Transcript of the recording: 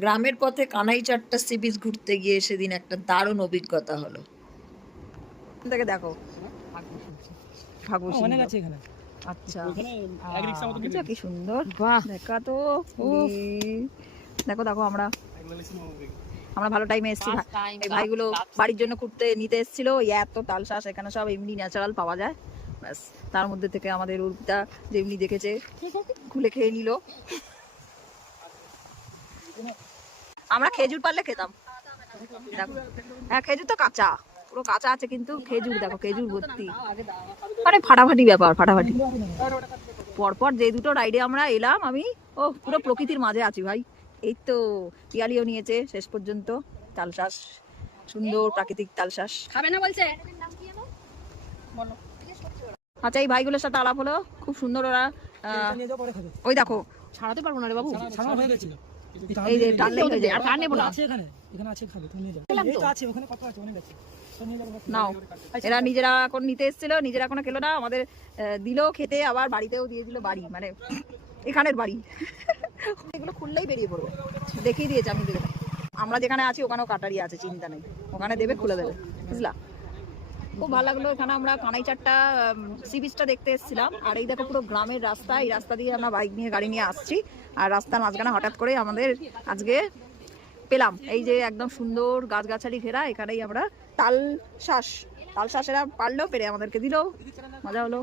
গ্রামের পথে কানাইচাট্টা sea beach ঘুরতে গিয়ে সেদিন একটা দারুণ অভিজ্ঞতা হলো। থেকে দেখো অনেক আছে এখানে। আচ্ছা আচ্ছা কি সুন্দর বাহ দেখা তো। দেখো দেখো আমরা ভালো টাইমে এসেছি। এই ভাইগুলো বাড়ির জন্য ঘুরতে নিতে এসেছিল। এত তালশাঁস এখানে সব এমনি ন্যাচারাল পাওয়া যায়, ব্যাস তার মধ্যে থেকে আমাদের অর্পিতা যেমনি দেখেছে খুলে খেয়ে নিল। আমরা খেজুর পারলে খেতাম। দেখো হ্যাঁ খেজুর তো কাঁচা, পুরো কাঁচা আছে, কিন্তু খেজুর দেখো খেজুর ভর্তি, মানে ফাটাফাটি ব্যাপার, ফাটাফাটি। পরপর যে দুটো রাইডে আমরা এলাম, আমি পুরো প্রকৃতির মাঝে আছি ভাই। এই তো পিয়ালিও নিয়েছে শেষ পর্যন্ত তালশাঁস, সুন্দর প্রাকৃতিক তালশাঁস। খাবে না বলছে। আচ্ছা এই ভাইগুলোর সাথে আলাপ হলো, খুব সুন্দর ওরা। ওই দেখো ছাড়াতে পারবো না রে বাবু, এই যে টানলে হয়ে যায়। আর কার নেবো না, নাও এরা নিজেরা এখন নিতে এসেছিল, নিজেরা এখনো খেলো না, আমাদের দিল খেতে, আবার বাড়িতেও দিয়ে দিল, বাড়ি মানে এখানের বাড়ি। এগুলো খুললেই বেরিয়ে পড়বে, দেখিয়ে দিয়েছে আমি দেখে। আমরা যেখানে আছি ওখানেও কাটারি আছে, চিন্তা নেই, ওখানে দেবে খুলে দেবে, বুঝলা। খুব ভালো লাগলো। এখানে আমরা কানাইচাট্টা সি বিচটা দেখতে এসেছিলাম। আর এই দেখো পুরো গ্রামের রাস্তা, এই রাস্তা দিয়ে আমরা বাইক নিয়ে গাড়ি নিয়ে আসছি। আর রাস্তার মাঝখানে হঠাৎ করে আমাদের আজকে পেলাম এই যে একদম সুন্দর গাছগাছালি ঘেরা, এখানেই আমরা তালশাঁস এরা পারলো, পেরে আমাদেরকে দিল, মজা হলো।